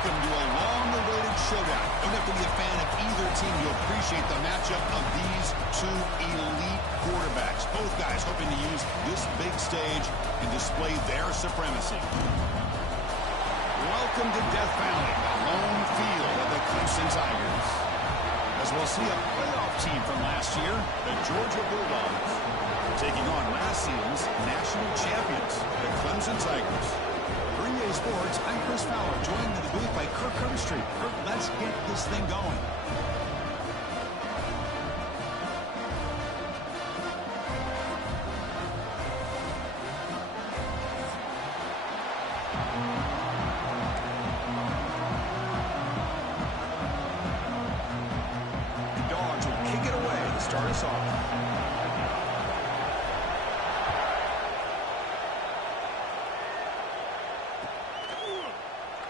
Welcome to a long-awaited showdown. Don't have to be a fan of either team. You'll appreciate the matchup of these two elite quarterbacks. Both guys hoping to use this big stage and display their supremacy. Welcome to Death Valley, the home field of the Clemson Tigers. As we'll see a playoff team from last year, the Georgia Bulldogs, taking on last season's national champions, the Clemson Tigers. For EA Sports, I'm Chris Fowler, joined in the booth by Kirk Herbstreit. Kirk, let's get this thing going. The Dogs will kick it away to start us off.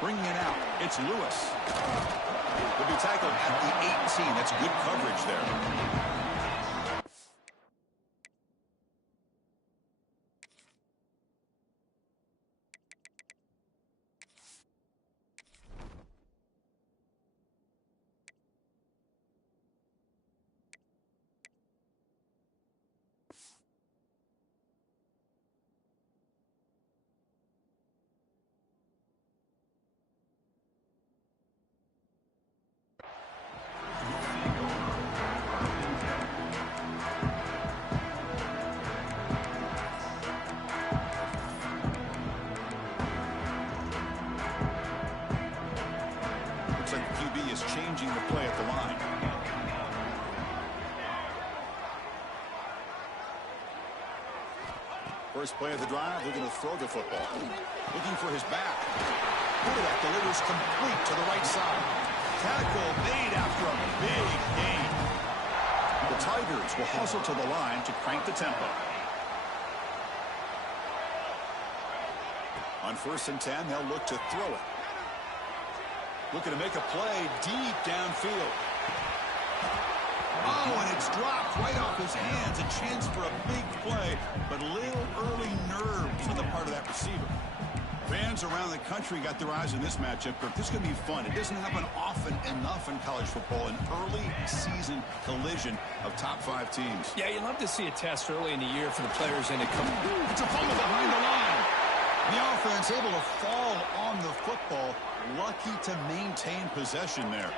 Bringing it out, it's Lewis. Will be tackled at the 18. That's good coverage there. Looks like the QB is changing the play at the line. First play of the drive, looking to throw the football. Looking for his back. Quarterback delivers complete to the right side. Tackle made after a big gain. The Tigers will hustle to the line to crank the tempo. On 1st and 10, they'll look to throw it. Looking to make a play deep downfield. Oh, and it's dropped right off his hands. A chance for a big play, but a little early nerves on the part of that receiver. Fans around the country got their eyes on this matchup, but this is going to be fun. It doesn't happen often enough in college football, an early season collision of top 5 teams. Yeah, you love to see a test early in the year for the players, and it comes. It's a fumble behind the line. The offense able to fall on the football, lucky to maintain possession there.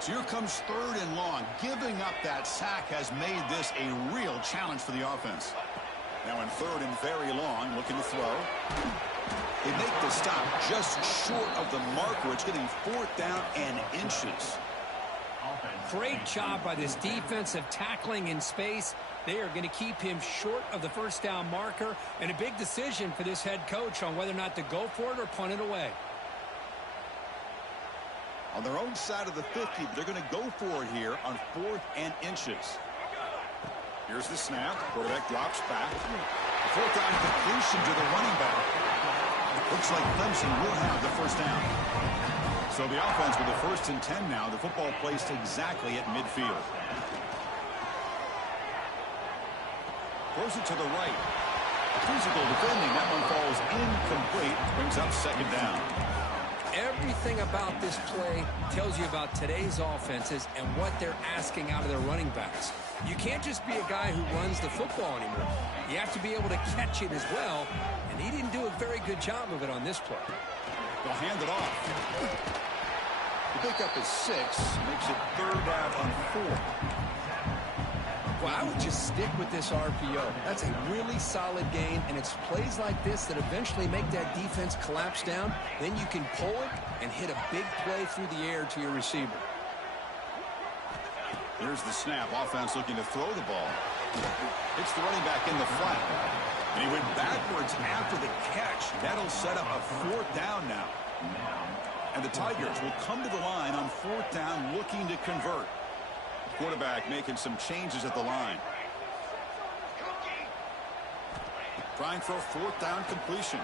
So here comes 3rd and long. Giving up that sack has made this a real challenge for the offense. Now in 3rd and very long, looking to throw. They make the stop just short of the marker. It's getting 4th down and inches. Great job by this defensive tackling in space. They are going to keep him short of the 1st down marker, and a big decision for this head coach on whether or not to go for it or punt it away. On their own side of the 50, they're going to go for it here on 4th and inches. Here's the snap. Quarterback drops back. 4th down completion to the running back. Looks like Clemson will have the 1st down. So the offense with the 1st and 10 now. The football placed exactly at midfield. Throws it to the right. Physical defending. That one falls incomplete. Brings up 2nd down. Everything about this play tells you about today's offenses and what they're asking out of their running backs. You can't just be a guy who runs the football anymore. You have to be able to catch it as well, and he didn't do a very good job of it on this play. They'll hand it off. The pickup is 6, makes it 3rd down on 4. Well, I would just stick with this RPO. That's a really solid gain, and it's plays like this that eventually make that defense collapse down. Then you can pull it and hit a big play through the air to your receiver. Here's the snap. Offense looking to throw the ball. It's the running back in the flat. And he went backwards after the catch. That'll set up a 4th down now. And the Tigers will come to the line on 4th down looking to convert. Quarterback making some changes at the line. Trying for a 4th down completion.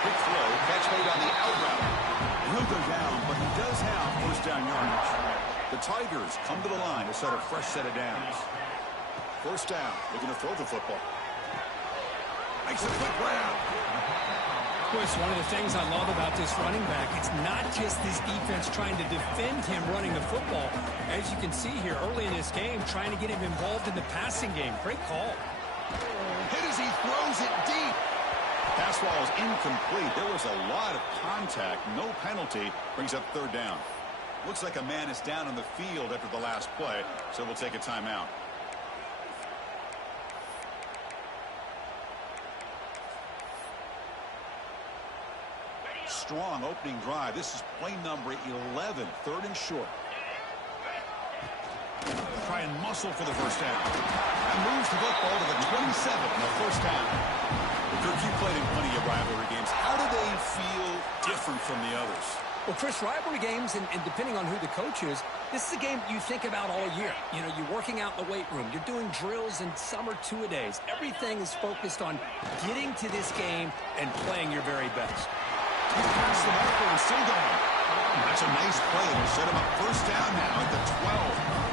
Quick throw. Catch made on the out route. He'll go down, but he does have 1st down yardage. The Tigers come to the line to set a fresh set of downs. 1st down. Looking to throw the football. Makes a quick grab. Chris, one of the things I love about this running back, it's not just this defense trying to defend him running the football. As you can see here early in this game, trying to get him involved in the passing game. Great call. Hit as he throws it deep. Pass ball is incomplete. There was a lot of contact. No penalty. Brings up third down. Looks like a man is down on the field after the last play, so we'll take a timeout. Strong opening drive. This is play number 11, third and short. Try and muscle for the first down. And moves the football to the 27, the first down. Kirk, you played in plenty of rivalry games. How do they feel different from the others? Well, Chris, rivalry games, and depending on who the coach is, this is a game you think about all year. You know, you're working out in the weight room. You're doing drills, and some are two-a-days. Everything is focused on getting to this game and playing your very best. Past the marker and still going. That's a nice play. It'll set him up first down now at the 12.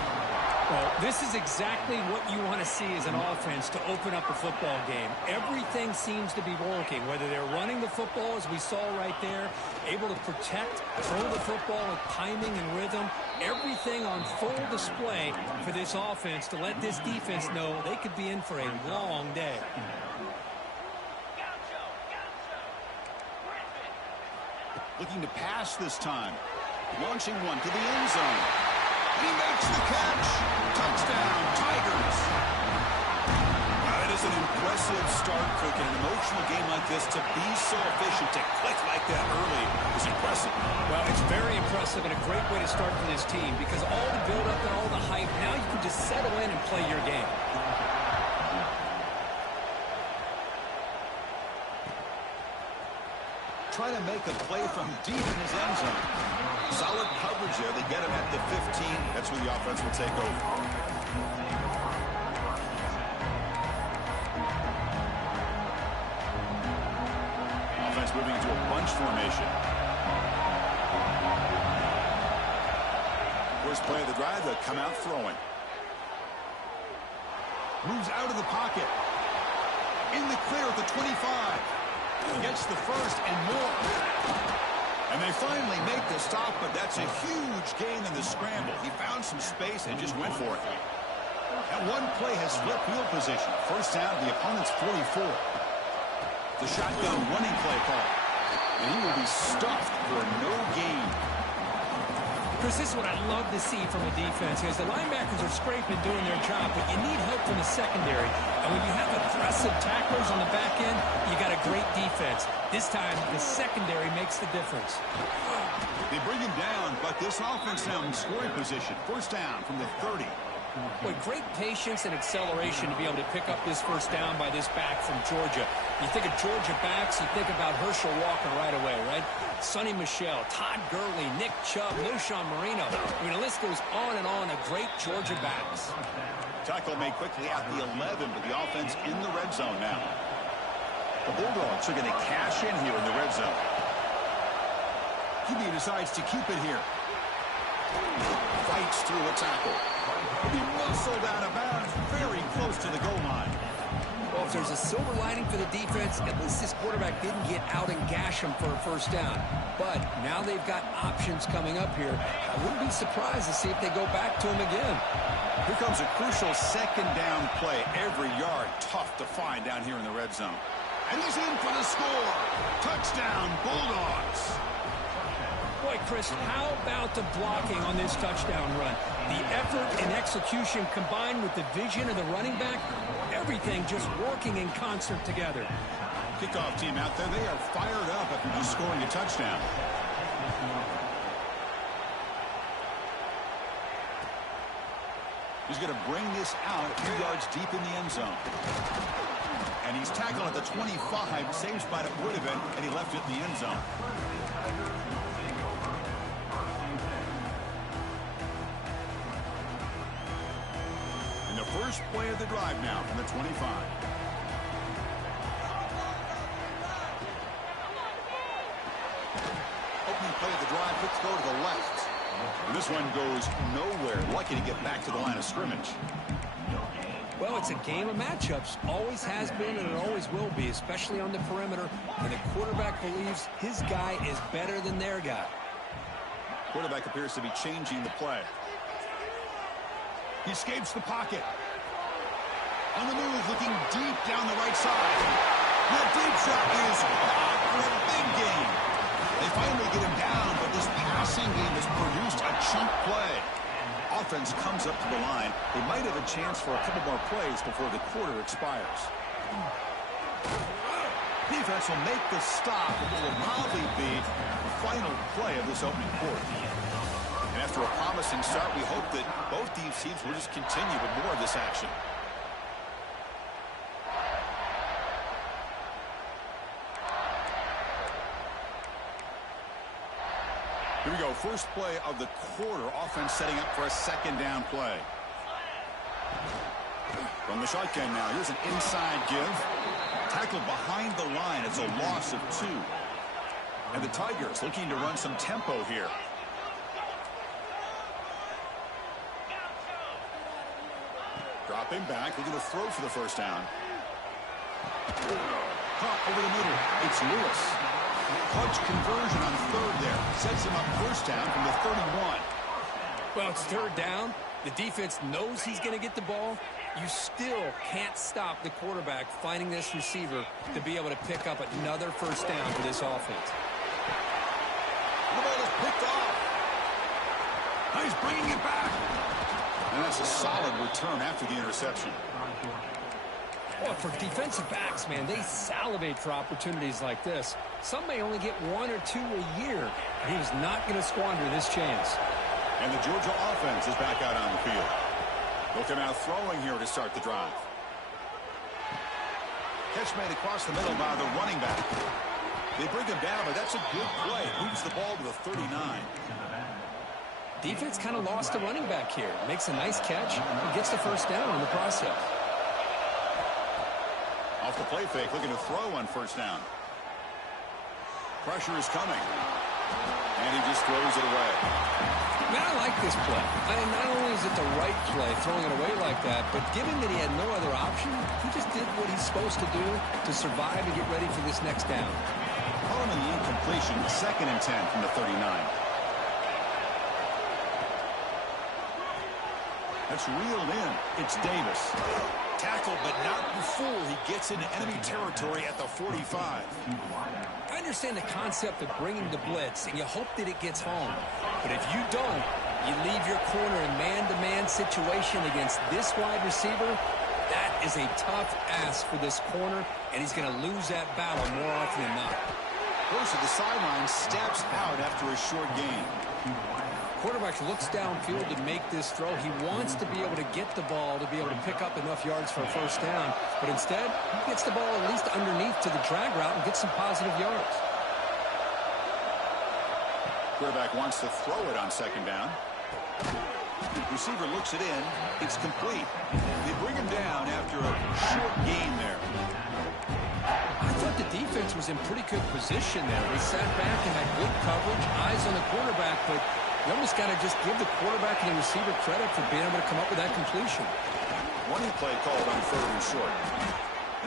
Well, this is exactly what you want to see as an offense to open up a football game. Everything seems to be working, whether they're running the football, as we saw right there, able to protect, throw the football with timing and rhythm, everything on full display for this offense to let this defense know they could be in for a long day. Looking to pass this time. Launching one to the end zone. He makes the catch. Touchdown, Tigers. That is an impressive start, Kirk. In an emotional game like this, to be so efficient, to click like that early is impressive. Well, it's very impressive and a great way to start for this team because all the build-up and all the hype, now you can just settle in and play your game. Trying to make a play from deep in his end zone. Solid coverage there. They get him at the 15. That's where the offense will take over. Offense moving into a bunch formation. First play of the drive, they'll come out throwing. Moves out of the pocket. In the clear at the 25. Gets the first and more. And they finally make the stop, but that's a huge gain in the scramble. He found some space and just went for it. That one play has flipped field position. First down, the opponent's 44. The shotgun running play call. And he will be stuffed for no gain. Chris, this is what I love to see from a defense. As the linebackers are scraping, doing their job, but you need help from the secondary. And when you have aggressive tacklers on the back end, you got a great defense. This time, the secondary makes the difference. They bring him down, but this offense now in scoring position. First down from the 30. Boy, great patience and acceleration to be able to pick up this first down by this back from Georgia. You think of Georgia backs, you think about Herschel Walker right away, right? Sonny Michel, Todd Gurley, Nick Chubb, Noshawn Marino. I mean, the list goes on and on of great Georgia backs. Tackle made quickly at the 11, but the offense in the red zone now. The Bulldogs are going to cash in here in the red zone. QB decides to keep it here. Fights through a tackle. He muscled out of bounds very close to the goal line. Well, if there's a silver lining for the defense, at least this quarterback didn't get out and gash him for a first down. But now they've got options coming up here. I wouldn't be surprised to see if they go back to him again. Here comes a crucial second down play. Every yard tough to find down here in the red zone. And he's in for the score. Touchdown, Bulldogs. Boy, Chris, how about the blocking on this touchdown run? The effort and execution combined with the vision of the running back, everything just working in concert together. Kickoff team out there, they are fired up after just scoring a touchdown. He's going to bring this out a few yards deep in the end zone. And he's tackled at the 25, same spot it would have been, and he left it in the end zone. First play of the drive now from the 25. Opening play of the drive, quick throw to the left. And this one goes nowhere. Lucky to get back to the line of scrimmage. Well, it's a game of matchups. Always has been and it always will be, especially on the perimeter. And the quarterback believes his guy is better than their guy. Quarterback appears to be changing the play. He escapes the pocket. On the move, looking deep down the right side. That deep shot is caught for a big gain. They finally get him down, but this passing game has produced a chunk play. Offense comes up to the line. They might have a chance for a couple more plays before the quarter expires. Defense will make the stop, and it will probably be the final play of this opening quarter. And after a promising start, we hope that both these teams will just continue with more of this action. Here we go. First play of the quarter. Offense setting up for a second down play. From the shotgun now. Here's an inside give. Tackled behind the line. It's a loss of 2. And the Tigers looking to run some tempo here. Dropping back. Looking to throw for the first down. Caught over the middle. It's Lewis. Clutch conversion on third there. Sets him up first down from the 31. Well, it's third down. The defense knows he's going to get the ball. You still can't stop the quarterback finding this receiver to be able to pick up another first down for this offense. The ball is picked off. He's bringing it back. And that's a solid return after the interception. Well, for defensive backs, man, they salivate for opportunities like this. Some may only get 1 or 2 a year. He was not going to squander this chance. And the Georgia offense is back out on the field. Looking out throwing here to start the drive. Catch made across the middle by the running back. They bring him down, but that's a good play. Moves the ball to the 39. Defense kind of lost the running back here. Makes a nice catch and gets the first down in the process. Off the play fake, looking to throw on first down. Pressure is coming. And he just throws it away. Man, I like this play. I mean, not only is it the right play, throwing it away like that, but given that he had no other option, he just did what he's supposed to do to survive and get ready for this next down. Call him an incompletion, 2nd and 10 from the 39. That's reeled in. It's Davis. Tackled, but not before he gets into enemy territory at the 45. I understand the concept of bringing the blitz, and you hope that it gets home. But if you don't, you leave your corner in man-to-man situation against this wide receiver. That is a tough ask for this corner, and he's going to lose that battle more often than not. First at the sideline, steps out after a short gain. Quarterback looks downfield to make this throw. He wants to be able to get the ball to be able to pick up enough yards for a first down. But instead, he gets the ball at least underneath to the drag route and gets some positive yards. Quarterback wants to throw it on second down. Receiver looks it in. It's complete. They bring him down after a short gain there. I thought the defense was in pretty good position there. They sat back and had good coverage, eyes on the quarterback, but you almost got to just give the quarterback and the receiver credit for being able to come up with that completion. Running play called on 3rd and short.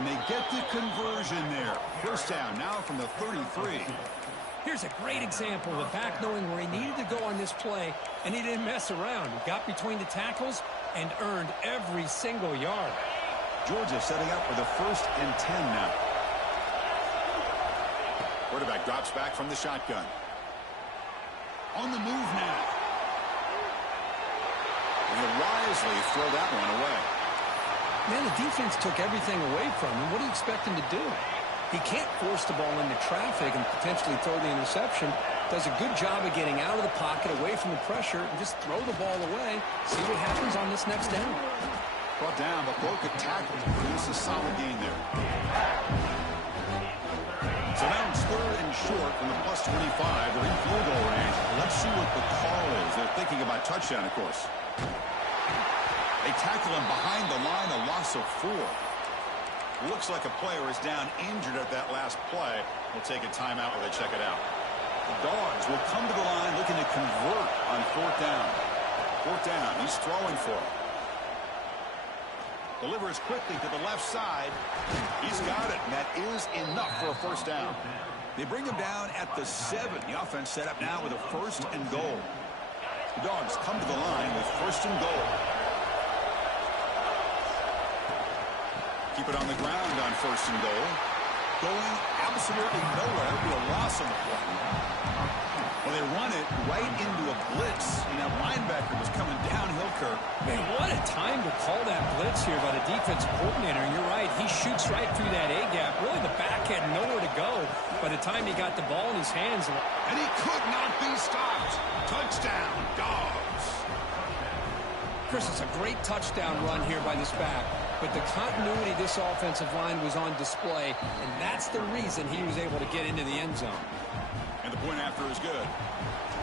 And they get the conversion there. First down now from the 33. Here's a great example of the back knowing where he needed to go on this play, and he didn't mess around. He got between the tackles and earned every single yard. Georgia setting up for the 1st and 10 now. Quarterback drops back from the shotgun. On the move now. And he'll wisely throw that one away. Man, the defense took everything away from him. What do you expect him to do? He can't force the ball into traffic and potentially throw the interception. Does a good job of getting out of the pocket, away from the pressure, and just throw the ball away. See what happens on this next down. Brought down, but broke a tackle to produce a solid gain there. So now it's 3rd and short from the +25. They're in field goal range. Let's see what the call is. They're thinking about touchdown, of course. They tackle him behind the line, a loss of 4. Looks like a player is down injured at that last play. We'll take a timeout while they check it out. The Dogs will come to the line looking to convert on 4th down. 4th down. He's throwing for it. Delivers quickly to the left side. He's got it, and that is enough for a first down. They bring him down at the 7. The offense set up now with a 1st and goal. The Dogs come to the line with 1st and goal. Keep it on the ground on 1st and goal. Going absolutely nowhere. It'll be a loss on the play. Well, they run it right into a blitz, and that linebacker was coming downhill, Kirk. Man, what a time to call that blitz here by the defensive coordinator. And you're right, he shoots right through that A-gap. Really, the back had nowhere to go by the time he got the ball in his hands. And he could not be stopped. Touchdown, Dogs. Chris, it's a great touchdown run here by this back. But the continuity of this offensive line was on display, and that's the reason he was able to get into the end zone. And the point after is good.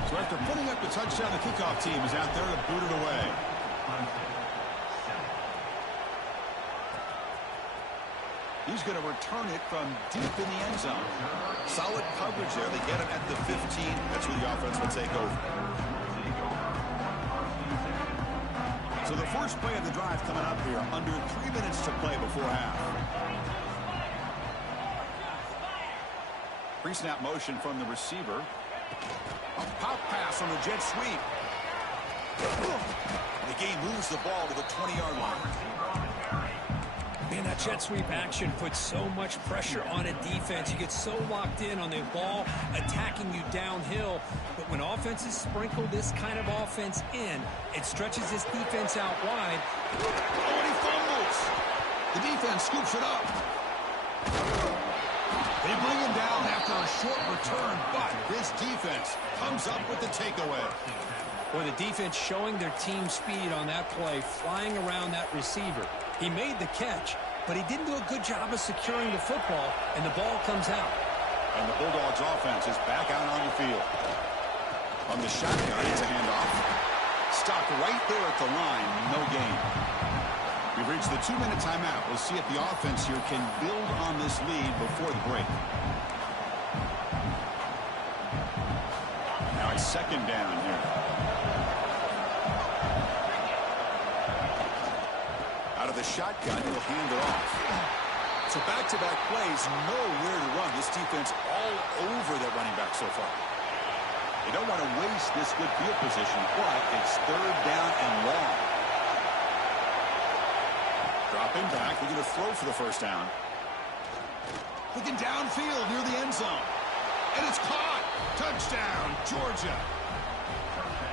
So after putting up the touchdown, the kickoff team is out there to boot it away. He's going to return it from deep in the end zone. Solid coverage there. They get him at the 15. That's where the offense will take over. So the first play of the drive coming up here. Under 3 minutes to play before half. Pre-snap motion from the receiver. A pop pass on the jet sweep. The game moves the ball to the 20-yard line. Man, that jet sweep action puts so much pressure on a defense. You get so locked in on the ball attacking you downhill. But when offenses sprinkle this kind of offense in, it stretches this defense out wide. Oh, and he fumbles. The defense scoops it up. They bring him down after a short return, but this defense comes up with the takeaway. Boy, the defense showing their team speed on that play, flying around that receiver. He made the catch, but he didn't do a good job of securing the football, and the ball comes out. And the Bulldogs offense is back out on the field. On the shotgun, it's a handoff. Stopped right there at the line, no gain. We've reached the 2-minute timeout. We'll see if the offense here can build on this lead before the break. Now it's 2nd down here. Out of the shotgun, he'll hand it off. So back-to-back plays, nowhere to run. This defense all over that running back so far. They don't want to waste this good field position, but it's 3rd down and long. Dropping back, we're going to throw for the first down. Looking downfield near the end zone. And it's caught. Touchdown, Georgia.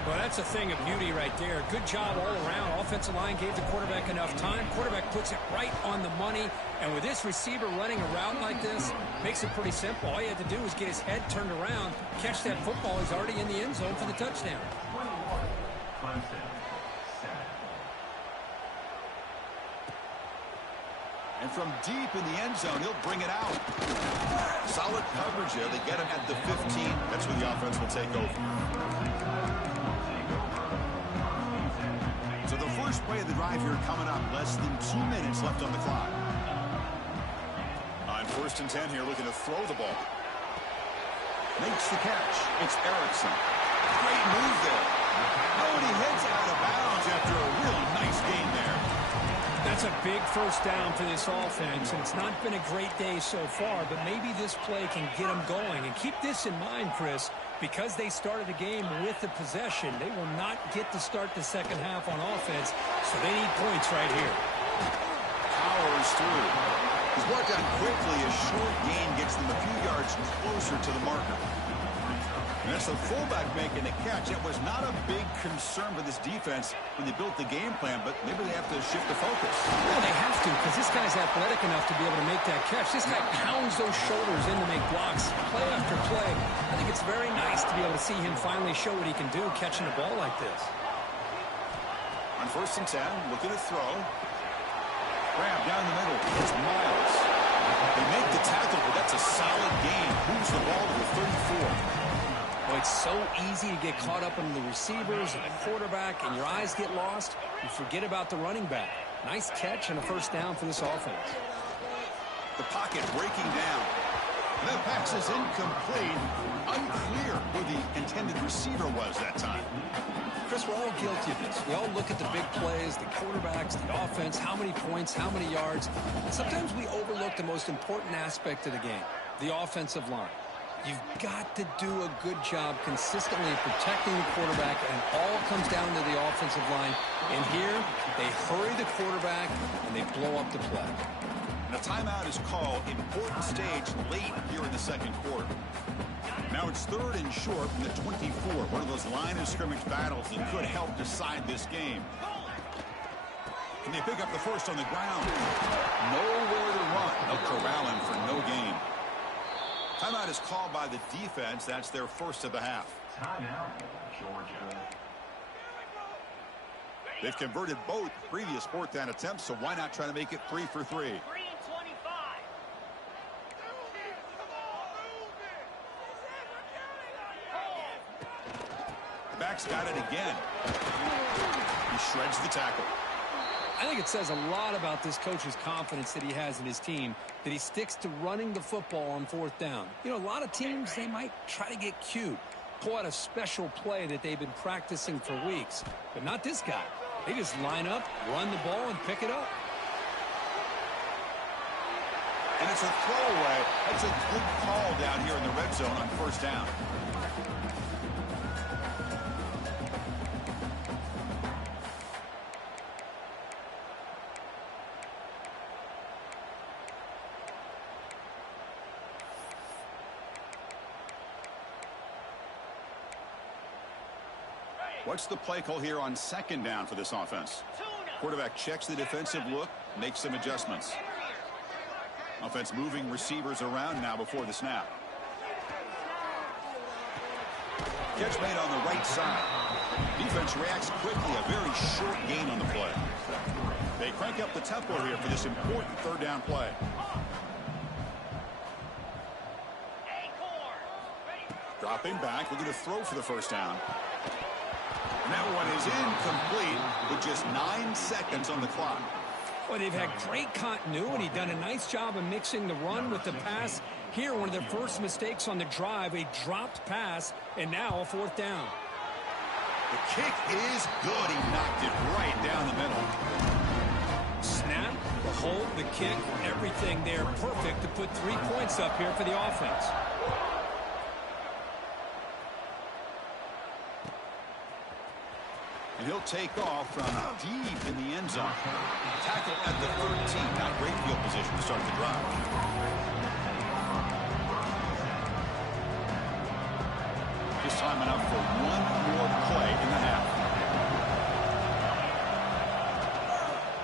Well, that's a thing of beauty right there. Good job all around. Offensive line gave the quarterback enough time. Quarterback puts it right on the money. And with this receiver running a route like this, makes it pretty simple. All you had to do was get his head turned around, catch that football. He's already in the end zone for the touchdown. And from deep in the end zone, he'll bring it out. Solid coverage there. They get him at the 15. That's where the offense will take over. So the first play of the drive here coming up. Less than 2 minutes left on the clock. On 1st and 10 here, looking to throw the ball. Makes the catch. It's Erickson. Great move there. Oh, and he heads out of bounds after a real nice game there. That's a big first down for this offense, and it's not been a great day so far, but maybe this play can get them going. And keep this in mind, Chris, because they started the game with the possession, they will not get to start the second half on offense, so they need points right here. Powers through. He's brought down quickly. A short gain gets them a few yards closer to the marker. And that's the fullback making the catch. It was not a big concern for this defense when they built the game plan, but maybe they have to shift the focus. Well, they have to, because this guy's athletic enough to be able to make that catch. This guy pounds those shoulders in to make blocks play after play. I think it's very nice to be able to see him finally show what he can do catching a ball like this. On 1st and 10, looking to throw. Grab down the middle. It's Miles. They make the tackle, but that's a solid gain. Moves the ball to the 34. Well, it's so easy to get caught up in the receivers and the quarterback, and your eyes get lost. You forget about the running back. Nice catch and a first down for this offense. The pocket breaking down. That pass is incomplete. Unclear who the intended receiver was that time. Chris, we're all guilty of this. We all look at the big plays, the quarterbacks, the offense, how many points, how many yards. And sometimes we overlook the most important aspect of the game, the offensive line. You've got to do a good job consistently protecting the quarterback, and it all comes down to the offensive line. And here, they hurry the quarterback, and they blow up the play. And a timeout is called. Important stage late here in the second quarter. Now it's 3rd and short from the 24. One of those line of scrimmage battles that could help decide this game. Can they pick up the first on the ground? Nowhere to run. They'll corral him for no gain. Timeout is called by the defense. That's their first of the half. Timeout, Georgia. They've converted both previous 4th down attempts, so why not try to make it 3 for 3? 3 and 25. Back's got it again. He shreds the tackle. I think it says a lot about this coach's confidence that he has in his team, that he sticks to running the football on 4th down. You know, a lot of teams, they might try to get cute, pull out a special play that they've been practicing for weeks. But not this guy. They just line up, run the ball, and pick it up. And it's a throwaway. That's a good call down here in the red zone on 1st down. What's the play call here on 2nd down for this offense? Quarterback checks the defensive look, makes some adjustments. Offense moving receivers around now before the snap. Catch made on the right side. Defense reacts quickly, a very short gain on the play. They crank up the tempo here for this important 3rd down play. Dropping back, looking to throw for the 1st down. And that one is incomplete with just 9 seconds on the clock. Well, they've had great continuity, done a nice job of mixing the run with the pass. Here, one of their first mistakes on the drive, a dropped pass, and now a 4th down. The kick is good. He knocked it right down the middle. Snap, the hold, the kick, everything there perfect to put 3 points up here for the offense. And he'll take off from deep in the end zone. Tackle at the 13. Not great field position to start the drive. Just time enough for one more play in the half.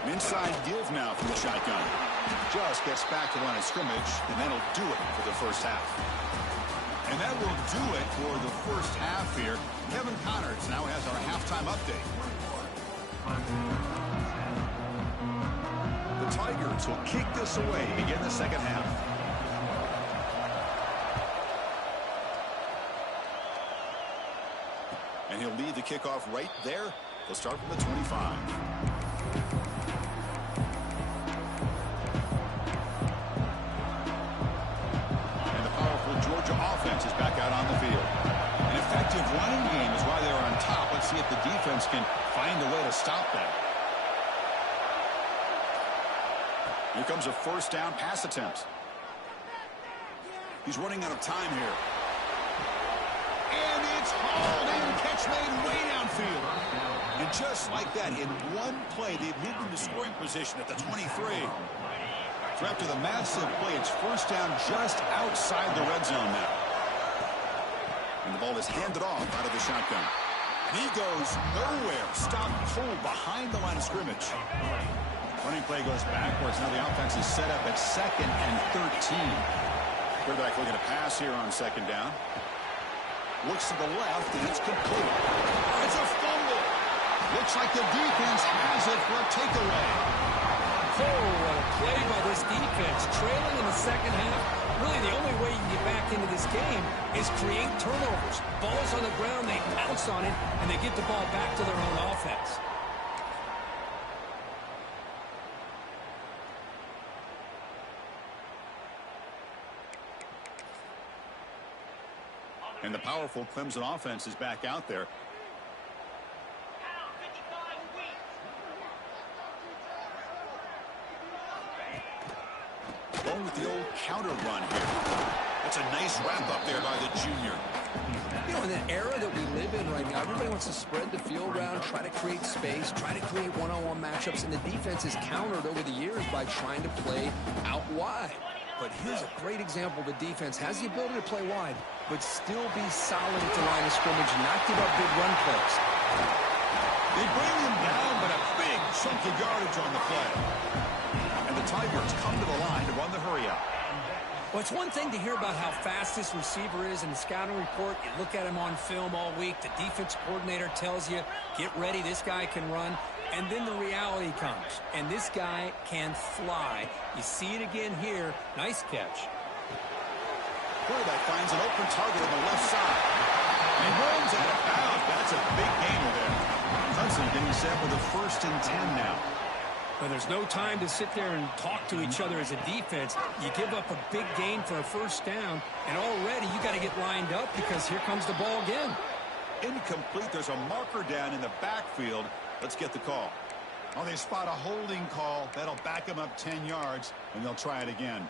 An inside give now from the shotgun. Just gets back to the line of scrimmage, and that'll do it for the first half. And that will do it for the first half here. Kevin Connors now has our halftime update. The Tigers will kick this away to begin the second half. And he'll lead the kickoff right there. They'll start from the 25. Georgia offense is back out on the field. An effective running game is why they're on top. Let's see if the defense can find a way to stop that. Here comes a 1st down pass attempt. He's running out of time here. And it's hauled in. Catch made way downfield. And just like that, in one play, they've moved into scoring position at the 23. So after the massive play, it's 1st down just outside the red zone now. And the ball is handed off out of the shotgun. And he goes nowhere. Stop cold behind the line of scrimmage. Running play goes backwards. Now the offense is set up at 2nd and 13. Quarterback looking to pass here on 2nd down. Looks to the left, and it's complete. It's a fumble. Looks like the defense has it for a takeaway. Oh, what a play by this defense. Trailing in the second half. Really, the only way you can get back into this game is create turnovers. Ball's on the ground, they pounce on it, and they get the ball back to their own offense. And the powerful Clemson offense is back out there. the old counter run here. That's a nice wrap up there by the junior. You know, in the era that we live in right now, everybody wants to spread the field around, try to create space, try to create one-on-one matchups, and the defense is countered over the years by trying to play out wide. But here's a great example. The defense has the ability to play wide, but still be solid at the line of scrimmage and not give up big run plays. They bring him down, but a big chunk of yardage on the play. And the Tigers come to the line to run the hurry-up. Well, it's one thing to hear about how fast this receiver is in the scouting report. You look at him on film all week. The defense coordinator tells you, get ready, this guy can run. And then the reality comes, and this guy can fly. You see it again here. Nice catch. Quarterback finds an open target on the left side. And runs out of bounds. That's a big gainer there. Clemson getting set with a 1st and 10 now. But there's no time to sit there and talk to each other as a defense. You give up a big gain for a 1st down, and already you got to get lined up because here comes the ball again. Incomplete. There's a marker down in the backfield. Let's get the call. Oh, they spot a holding call. That'll back him up 10 yards, and they'll try it again.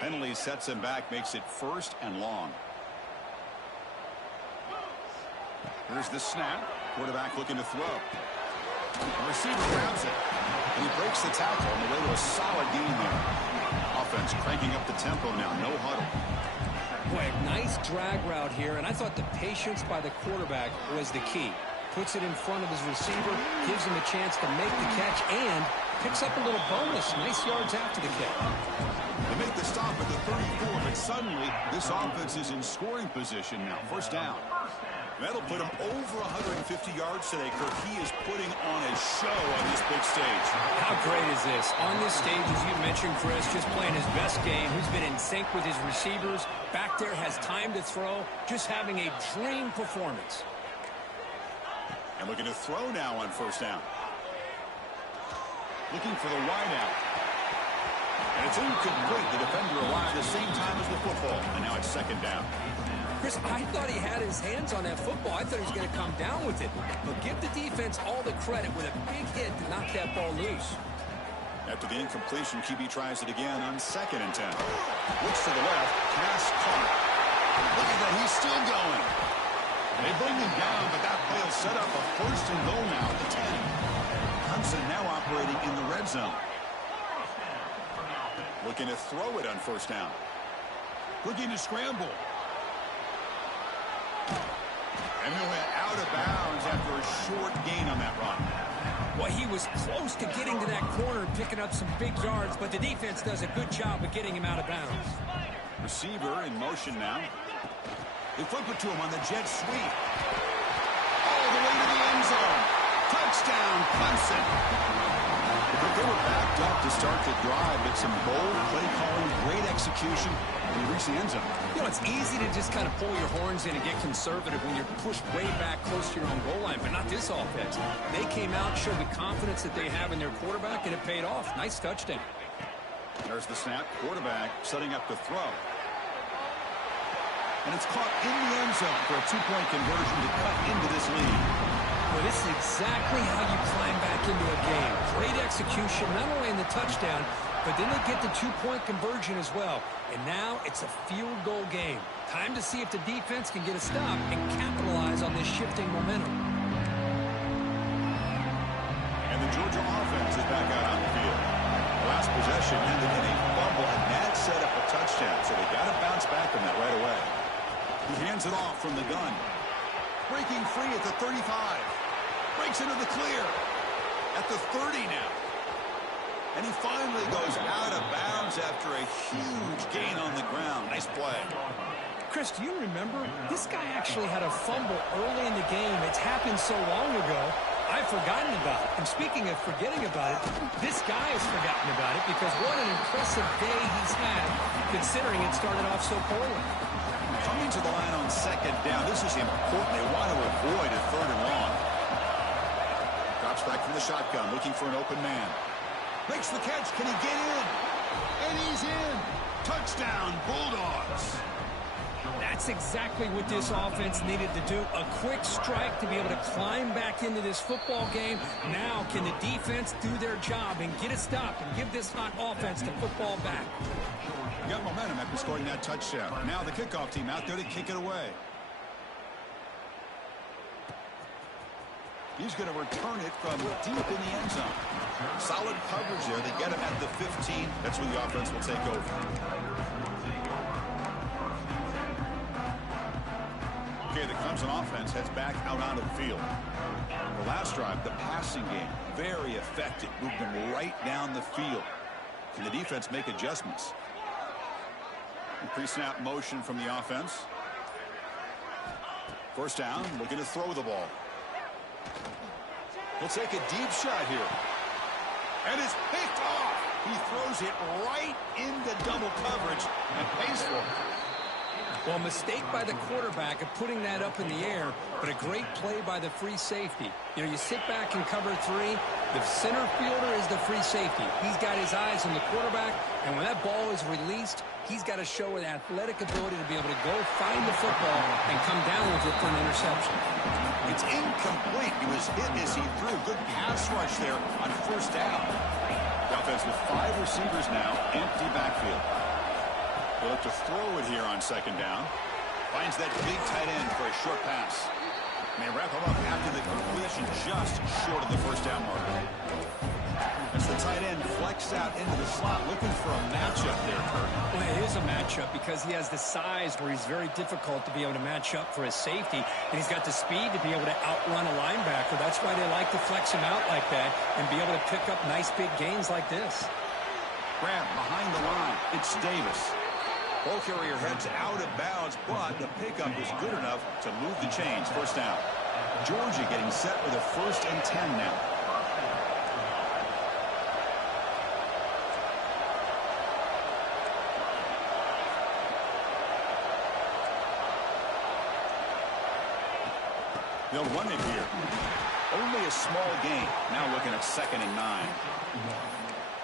Penalty sets him back, makes it 1st and long. Here's the snap. Quarterback looking to throw. The receiver grabs it, and he breaks the tackle on the way to a solid gain there. Offense cranking up the tempo now. No huddle. Boy, a nice drag route here, and I thought the patience by the quarterback was the key. Puts it in front of his receiver, gives him a chance to make the catch, and picks up a little bonus. Nice yards after the catch. They make the stop at the 34, but suddenly this offense is in scoring position now. 1st down. That'll put him over 150 yards today, Kirk. He is putting on a show on this big stage. How great is this? On this stage, as you mentioned, Chris, just playing his best game. He's been in sync with his receivers. Back there, has time to throw. Just having a dream performance. And looking to throw now on 1st down. Looking for the wideout. And it's incomplete. The defender arrived at the same time as the football. And now it's 2nd down. Chris, I thought he had his hands on that football. I thought he was going to come down with it. But give the defense all the credit with a big hit to knock that ball loose. After the incompletion, QB tries it again on 2nd and 10. Looks to the left. Pass caught. Look at that. He's still going. They bring him down, but that play will set up a 1st and goal now at the 10. Clemson now operating in the red zone. Looking to throw it on 1st down. Looking to scramble. And he went out of bounds after a short gain on that run. Well, he was close to getting to that corner and picking up some big yards, but the defense does a good job of getting him out of bounds. Receiver in motion now. They flip it to him on the jet sweep. All the way to the end zone. Touchdown, Clemson. They were backed up to start the drive, but some bold play calling, great execution, and he reached the end zone. You know, it's easy to just kind of pull your horns in and get conservative when you're pushed way back close to your own goal line, but not this offense. They came out, showed the confidence that they have in their quarterback, and it paid off. Nice touchdown. There's the snap. Quarterback setting up to throw. And it's caught in the end zone for a 2-point conversion to cut into this lead. Well, this is exactly how you climb back into a game. Great execution, not only in the touchdown, but then they get the 2-point conversion as well. And now it's a field goal game. Time to see if the defense can get a stop and capitalize on this shifting momentum. And the Georgia offense is back out on the field. The last possession ended in a fumble, and that set up a touchdown. So they got to bounce back from that right away. He hands it off from the gun. Breaking free at the 35. Breaks into the clear. At the 30 now. And he finally goes out of bounds after a huge gain on the ground. Nice play. Chris, do you remember? This guy actually had a fumble early in the game. It's happened so long ago, I've forgotten about it. And speaking of forgetting about it, this guy has forgotten about it because what an impressive day he's had, considering it started off so poorly. Coming to the line on 2nd down. This is important. They want to avoid a 3rd and long. Drops back from the shotgun, looking for an open man. Makes the catch. Can he get in? And he's in. Touchdown, Bulldogs. That's That's exactly what this offense needed to do. A quick strike to be able to climb back into this football game. Now can the defense do their job and get a stop and give this hot offense the football back? You got momentum after scoring that touchdown. Now the kickoff team out there to kick it away. He's going to return it from deep in the end zone. Solid coverage there. They get him at the 15. That's where the offense will take over. Okay, the Clemson offense heads back out onto the field. The last drive, the passing game, very effective. Moved them right down the field. Can the defense make adjustments? Pre-snap motion from the offense. First down, looking to throw the ball. He'll take a deep shot here. And it's picked off. He throws it right into double coverage and pays for it. Well, mistake by the quarterback of putting that up in the air, but a great play by the free safety. You know, you sit back and cover three. The center fielder is the free safety. He's got his eyes on the quarterback, and when that ball is released, he's got to show an athletic ability to be able to go find the football and come down with it for an interception. It's incomplete. He was hit as he threw. Good pass rush there on first down. The offense with 5 receivers now, empty backfield. They'll look to throw it here on second down. Finds that big tight end for a short pass. May wrap him up after the completion, just short of the first down marker. As the tight end flexed out into the slot, looking for a matchup there, Kurt. Well, it is a matchup because he has the size where he's very difficult to be able to match up for his safety, and he's got the speed to be able to outrun a linebacker. That's why they like to flex him out like that and be able to pick up nice big gains like this. Grab behind the line. It's Davis. Ball carrier heads out of bounds, but the pickup is good enough to move the chains. First down. Georgia getting set with a 1st and 10 now. They'll run it here. Only a small gain. Now looking at 2nd and 9.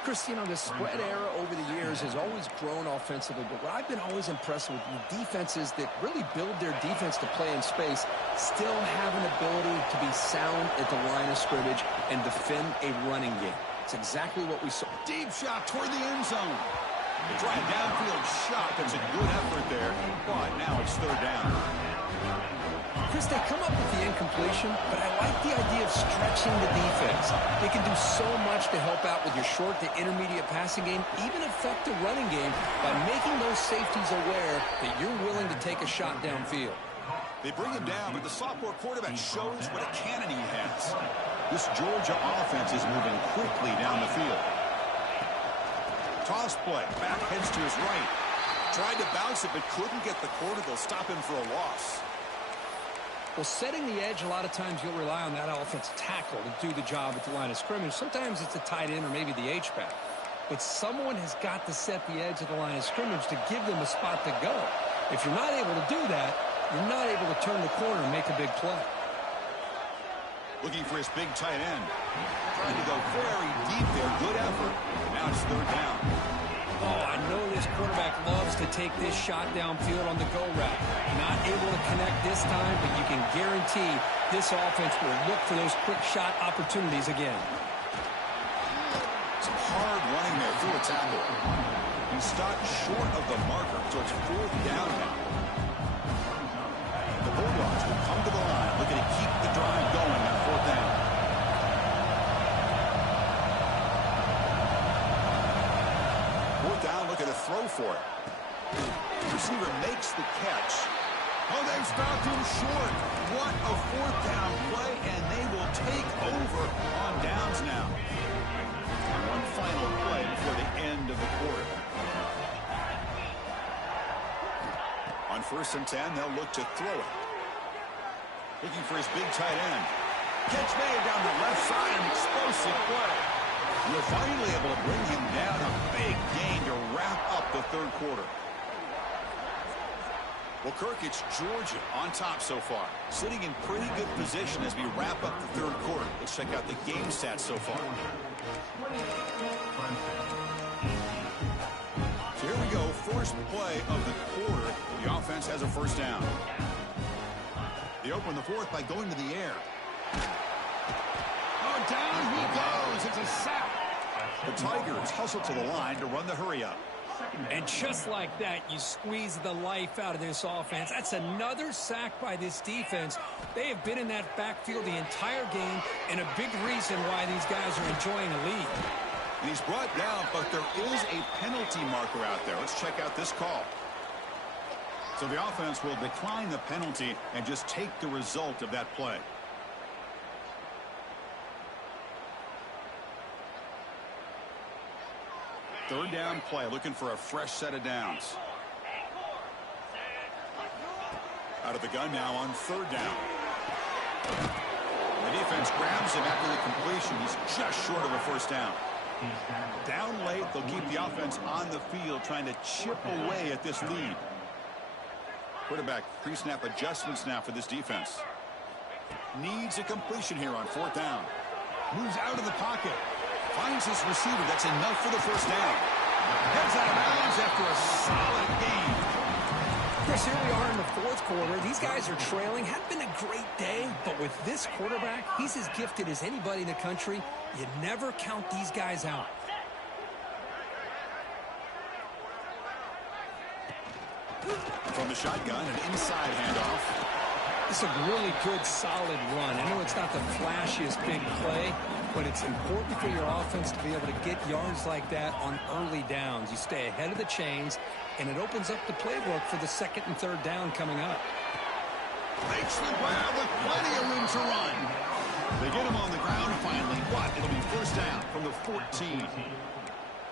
Chris, you know, the spread era over the years has always grown offensively, but what I've been always impressed with the defenses that really build their defense to play in space still have an ability to be sound at the line of scrimmage and defend a running game. It's exactly what we saw. Deep shot toward the end zone. The drive downfield shot. That's a good effort there, but now it's 3rd down. Chris, they come up with the incompletion, but I like the idea of stretching the defense. They can do so much to help out with your short to intermediate passing game, even affect the running game by making those safeties aware that you're willing to take a shot downfield. They bring him down, but the sophomore quarterback shows what a cannon he has. This Georgia offense is moving quickly down the field. Toss play, back heads to his right. Tried to bounce it, but couldn't get the quarter. They'll stop him for a loss. Well, setting the edge, a lot of times you'll rely on that offensive tackle to do the job at the line of scrimmage. Sometimes it's a tight end or maybe the H-back. But someone has got to set the edge of the line of scrimmage to give them a spot to go. If you're not able to do that, you're not able to turn the corner and make a big play. Looking for his big tight end. Trying to go very deep there. Good effort. Now it's 3rd down. Oh, I know this quarterback loves to take this shot downfield on the go route. Not able to connect this time, but you can guarantee this offense will look for those quick shot opportunities again. Some hard running there through a tackle. He stopped short of the marker, so it's 4th down now. The Bulldogs will come to the line, looking to keep the drive going on 4th down. Down, looking to throw for it. Receiver makes the catch. Oh, they stopped him short. What a 4th down play, and they will take over on downs now. And one final play before the end of the quarter. On 1st and 10, they'll look to throw it. Looking for his big tight end. Catch made down the left side, an explosive play. We're finally able to bring him down. A big gain to wrap up the 3rd quarter. Well, Kirk, it's Georgia on top so far. Sitting in pretty good position as we wrap up the 3rd quarter. Let's check out the game stats so far. So here we go. First play of the quarter. The offense has a first down. They open the fourth by going to the air. Oh, down he goes. It's a sack. The Tigers hustle to the line to run the hurry up. And just like that, you squeeze the life out of this offense. That's another sack by this defense. They have been in that backfield the entire game, and a big reason why these guys are enjoying a lead. And he's brought down, but there is a penalty marker out there. Let's check out this call. So the offense will decline the penalty and just take the result of that play. Third down play, looking for a fresh set of downs. Out of the gun now on third down. The defense grabs him after the completion. He's just short of a first down. Down late, they'll keep the offense on the field trying to chip away at this lead. Quarterback pre-snap adjustments now for this defense. Needs a completion here on fourth down. Moves out of the pocket. Finds his receiver. That's enough for the first down. Heads out of bounds after a solid game. Chris, here we are in the fourth quarter. These guys are trailing. Hadn't been a great day, but with this quarterback, he's as gifted as anybody in the country. You never count these guys out. From the shotgun, an inside handoff. It's a really good, solid run. I know it's not the flashiest big play, but it's important for your offense to be able to get yards like that on early downs. You stay ahead of the chains, and it opens up the playbook for the second and third down coming up. Makes the grab with plenty of room to run. They get him on the ground finally. What? It'll be first down from the 14.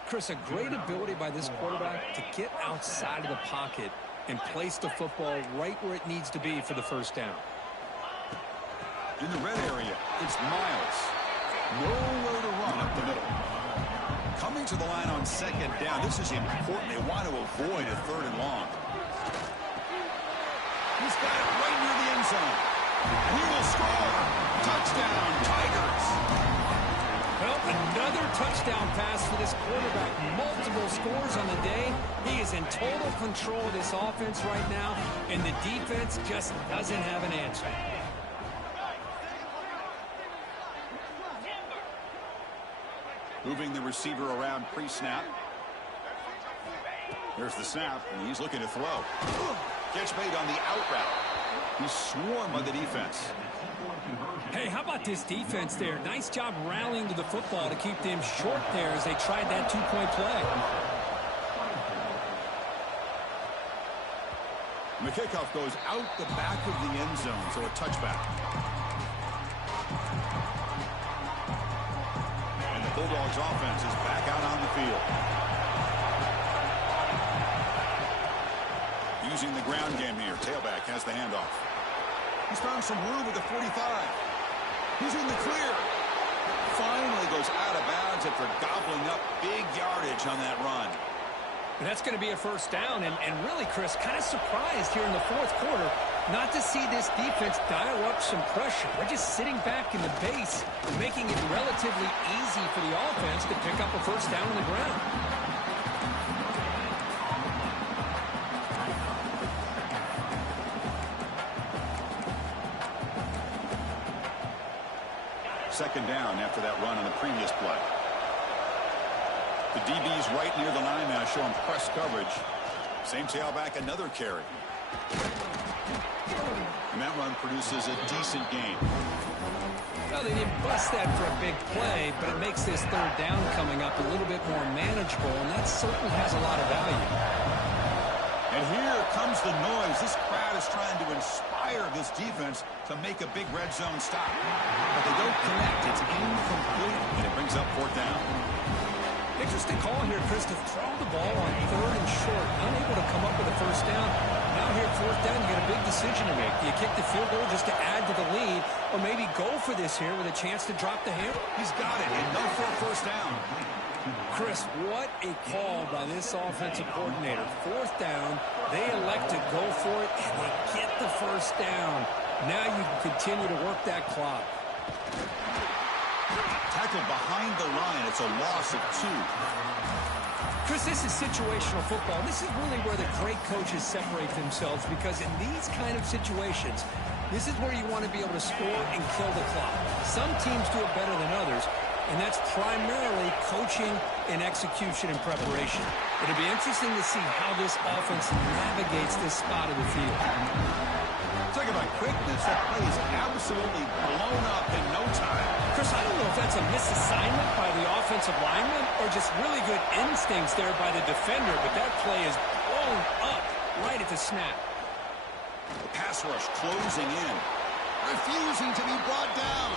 Chris, a great ability by this quarterback to get outside of the pocket and place the football right where it needs to be for the first down. In the red area, it's Miles. Nowhere to run up the middle. Coming to the line on second down. This is important. They want to avoid a third and long. He's got it right near the end zone. He will score. Touchdown, Tigers. Well, another touchdown pass for this quarterback. Multiple scores on the day. He is in total control of this offense right now, and the defense just doesn't have an answer. Moving the receiver around pre-snap. There's the snap, and he's looking to throw. Catch made on the out route. He's swarmed by the defense. Hey, how about this defense there? Nice job rallying to the football to keep them short there as they tried that two-point play. The kickoff goes out the back of the end zone, so a touchback. And the Bulldogs offense is back out on the field. Using the ground game here. Tailback has the handoff. He's found some room with the 45. He's in the clear. Finally goes out of bounds after gobbling up big yardage on that run. And that's going to be a first down. And really, Chris, kind of surprised here in the fourth quarter not to see this defense dial up some pressure. They're just sitting back in the base, making it relatively easy for the offense to pick up a first down on the ground. Second down after that run on the previous play. The DB's right near the line now, showing press coverage. Same tailback, another carry. And that run produces a decent gain. Well, they didn't bust that for a big play, but it makes this third down coming up a little bit more manageable, and that certainly has a lot of value. And here comes the noise. This crowd is trying to inspire this defense to make a big red zone stop. But they don't connect. It's incomplete, and it brings up fourth down. Interesting call here, Chris, to throw the ball on third and short. Unable to come up with a first down. Now here, fourth down, you got a big decision to make. Do you kick the field goal just to add to the lead, or maybe go for this here with a chance to drop the hammer? He's got it. Enough for a first down. Chris, what a call by this offensive coordinator. Fourth down, they elect to go for it, and they get the first down. Now you can continue to work that clock. Tackled behind the line. It's a loss of 2. Chris, this is situational football. This is really where the great coaches separate themselves, because in these kind of situations, this is where you want to be able to score and kill the clock. Some teams do it better than others, and that's primarily coaching and execution and preparation. It'll be interesting to see how this offense navigates this spot of the field. Talk about quickness. That play is absolutely blown up in no time. Chris, I don't know if that's a misassignment by the offensive lineman or just really good instincts there by the defender, but that play is blown up right at the snap. The pass rush closing in. Refusing to be brought down.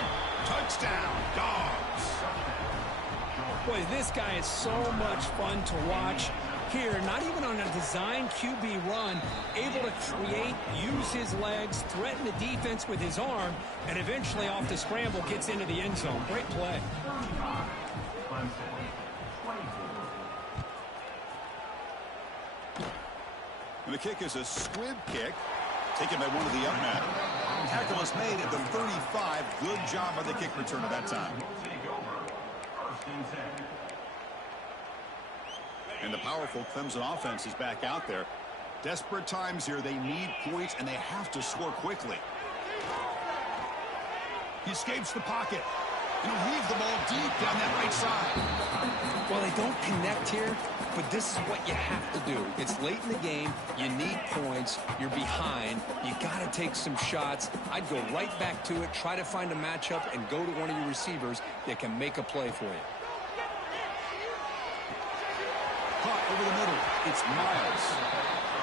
Touchdown, Dogs. Boy, this guy is so much fun to watch. Here, not even on a design QB run, able to create, use his legs, threaten the defense with his arm, and eventually off the scramble gets into the end zone. Great play. And the kick is a squib kick, taken by one of the up men. Tackle is made at the 35. Good job by the kick return at that time. And the powerful Clemson offense is back out there. Desperate times here. They need points, and they have to score quickly. He escapes the pocket. And he'll heave the ball deep down that right side. Well, they don't connect here, but this is what you have to do. It's late in the game. You need points. You're behind. You got to take some shots. I'd go right back to it, try to find a matchup, and go to one of your receivers that can make a play for you. Caught over the middle. It's Miles.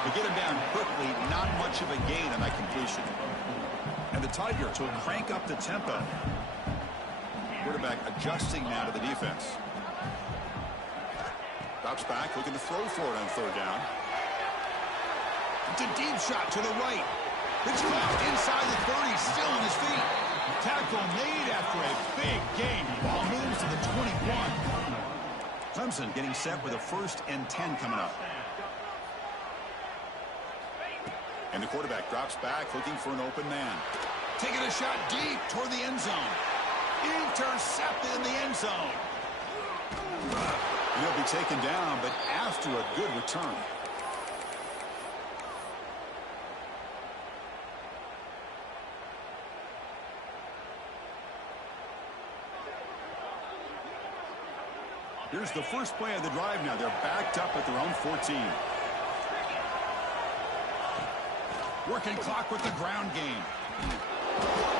They get him down quickly. Not much of a gain on that completion. And the Tigers will crank up the tempo. Quarterback adjusting now to the defense. Drops back, looking to throw for it on third down. It's a deep shot to the right. It's caught inside the 30, still on his feet. Tackle made after a big gain. Ball moves to the 21. Clemson getting set with a 1st and 10 coming up. And the quarterback drops back, looking for an open man. Taking a shot deep toward the end zone. Intercepted in the end zone. And he'll be taken down, but after a good return. Here's the first play of the drive now. They're backed up at their own 14. Working clock with the ground game.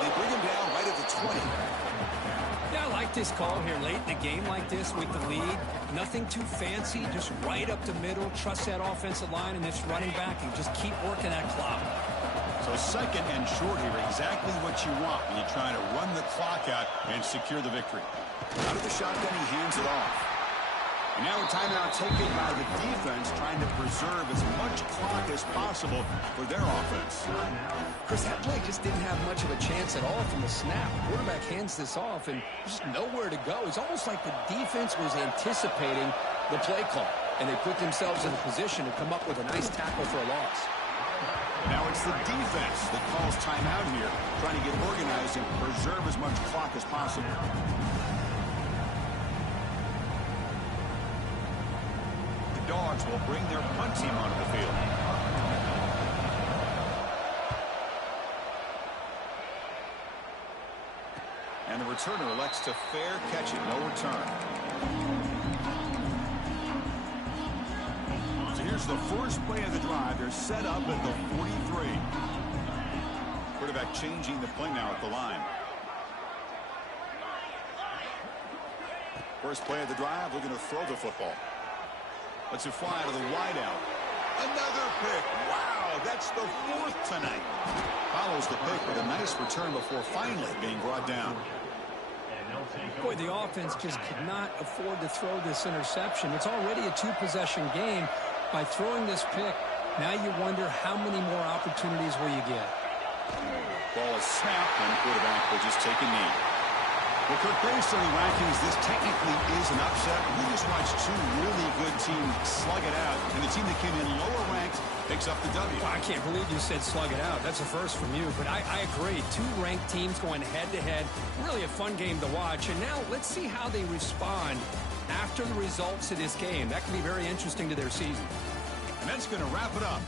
They bring him down right at the 20. Yeah, I like this call here late in the game like this with the lead. Nothing too fancy, just right up the middle. Trust that offensive line and this running back and just keep working that clock. So 2nd and short here, exactly what you want when you're trying to run the clock out and secure the victory. Out of the shotgun, he hands it off. And now a timeout taken by the defense, trying to preserve as much clock as possible for their offense. Chris, that play just didn't have much of a chance at all from the snap. The quarterback hands this off and just nowhere to go. It's almost like the defense was anticipating the play call, and they put themselves in a position to come up with a nice tackle for a loss. Now it's the defense that calls timeout here, trying to get organized and preserve as much clock as possible. Dogs will bring their punt team onto the field. And the returner elects to fair catch it, no return. So here's the first play of the drive. They're set up at the 43. Quarterback changing the play now at the line. First play of the drive, looking to throw the football. Let's it fly to the wideout. Another pick. Wow, that's the 4th tonight. Follows the pick with a nice return before finally being brought down. Boy, the offense just could not afford to throw this interception. It's already a 2-possession game. By throwing this pick, now you wonder how many more opportunities will you get. Ball is snapped, and the quarterback will just take a knee. Well, Kirk, based on the rankings, this technically is an upset. We just watched two really good teams slug it out, and the team that came in lower ranked picks up the W. Well, I can't believe you said slug it out. That's a first from you, but I agree. Two ranked teams going head-to-head. Really a fun game to watch. And now let's see how they respond after the results of this game. That can be very interesting to their season. And that's going to wrap it up.